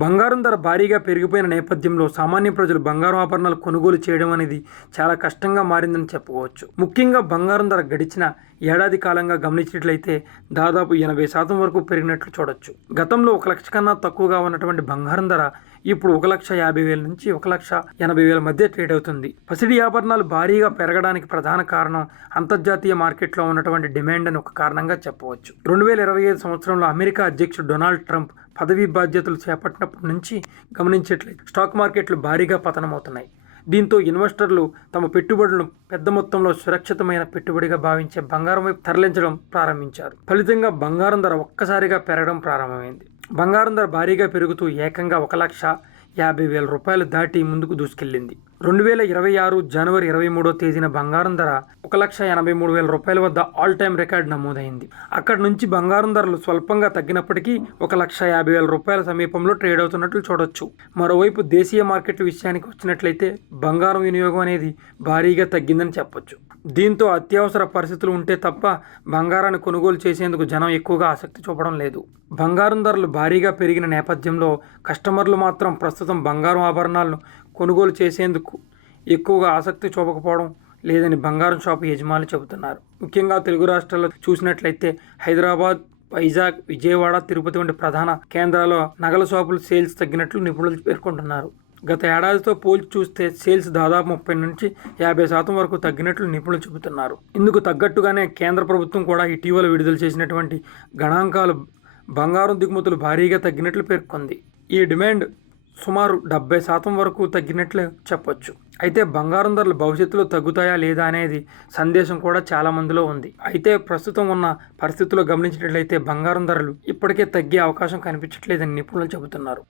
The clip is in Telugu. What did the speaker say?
బంగారం ధర భారీగా పెరిగిపోయిన నేపథ్యంలో సామాన్య ప్రజలు బంగారం ఆభరణాలు కొనుగోలు చేయడం అనేది చాలా కష్టంగా మారిందని చెప్పుకోవచ్చు. ముఖ్యంగా బంగారం ధర గడిచిన ఏడాది కాలంగా గమనించినట్లయితే దాదాపు 80% వరకు పెరిగినట్లు చూడొచ్చు. గతంలో 1 లక్ష కన్నా తక్కువగా ఉన్నటువంటి బంగారం ధర ఇప్పుడు 1,50,000 నుంచి 1,80,000 మధ్య ట్రేడ్ అవుతుంది. పసిడి ఆభరణాలు భారీగా పెరగడానికి ప్రధాన కారణం అంతర్జాతీయ మార్కెట్లో ఉన్నటువంటి డిమాండ్ అని ఒక కారణంగా చెప్పవచ్చు. 2025 సంవత్సరంలో అమెరికా అధ్యక్షుడు డొనాల్డ్ ట్రంప్ పదవీ బాధ్యతలు చేపట్టినప్పటి నుంచి గమనించేట్లయితే స్టాక్ మార్కెట్లు భారీగా పతనమవుతున్నాయి. దీంతో ఇన్వెస్టర్లు తమ పెట్టుబడులను పెద్ద మొత్తంలో సురక్షితమైన పెట్టుబడిగా భావించే బంగారం వైపు తరలించడం ప్రారంభించారు. ఫలితంగా బంగారం ధర ఒక్కసారిగా పెరగడం ప్రారంభమైంది. బంగారం ధర భారీగా పెరుగుతూ ఏకంగా 1,50,000 రూపాయలు దాటి ముందుకు దూసుకెళ్లింది. 2026 జనవరి 23వ తేదీన బంగారం ధర 1,83,000 రూపాయల వద్ద ఆల్ టైమ్ రికార్డు నమోదైంది. అక్కడి నుంచి బంగారం ధరలు స్వల్పంగా తగ్గినప్పటికీ 1,50,000 రూపాయల సమీపంలో ట్రేడ్ అవుతున్నట్లు చూడొచ్చు. మరోవైపు దేశీయ మార్కెట్ విషయానికి వచ్చినట్లయితే బంగారం వినియోగం అనేది భారీగా తగ్గిందని చెప్పొచ్చు. దీంతో అత్యవసర పరిస్థితులు ఉంటే తప్ప బంగారాన్ని కొనుగోలు చేసేందుకు జనం ఎక్కువగా ఆసక్తి చూపడం లేదు. బంగారం ధరలు భారీగా పెరిగిన నేపథ్యంలో కస్టమర్లు మాత్రం ప్రస్తుతం బంగారం ఆభరణాలను కొనుగోలు చేసేందుకు ఎక్కువగా ఆసక్తి చూపకపోవడం లేదని బంగారం షాపు యజమానులు చెబుతున్నారు. ముఖ్యంగా తెలుగు రాష్ట్రాల్లో చూసినట్లయితే హైదరాబాద్, వైజాగ్, విజయవాడ, తిరుపతి వంటి ప్రధాన కేంద్రాల్లో నగల షాపులు సేల్స్ తగ్గినట్లు నిపుణులు పేర్కొంటున్నారు. గత ఏడాదితో పోల్చి చూస్తే సేల్స్ దాదాపు 30 నుంచి 50% వరకు తగ్గినట్లు నిపుణులు చెబుతున్నారు. ఇందుకు తగ్గట్టుగానే కేంద్ర ప్రభుత్వం కూడా ఇటీవల విడుదల చేసినటువంటి గణాంకాలు బంగారం దిగుమతులు భారీగా తగ్గినట్లు పేర్కొంది. ఈ డిమాండ్ సుమారు 70% వరకు తగ్గినట్లు చెప్పొచ్చు. అయితే బంగారం ధరలు భవిష్యత్తులో తగ్గుతాయా లేదా అనేది సందేశం కూడా చాలా మందిలో ఉంది. అయితే ప్రస్తుతం ఉన్న పరిస్థితుల్లో గమనించినట్లయితే బంగారం ధరలు ఇప్పటికే తగ్గే అవకాశం కనిపించట్లేదని నిపుణులు చెబుతున్నారు.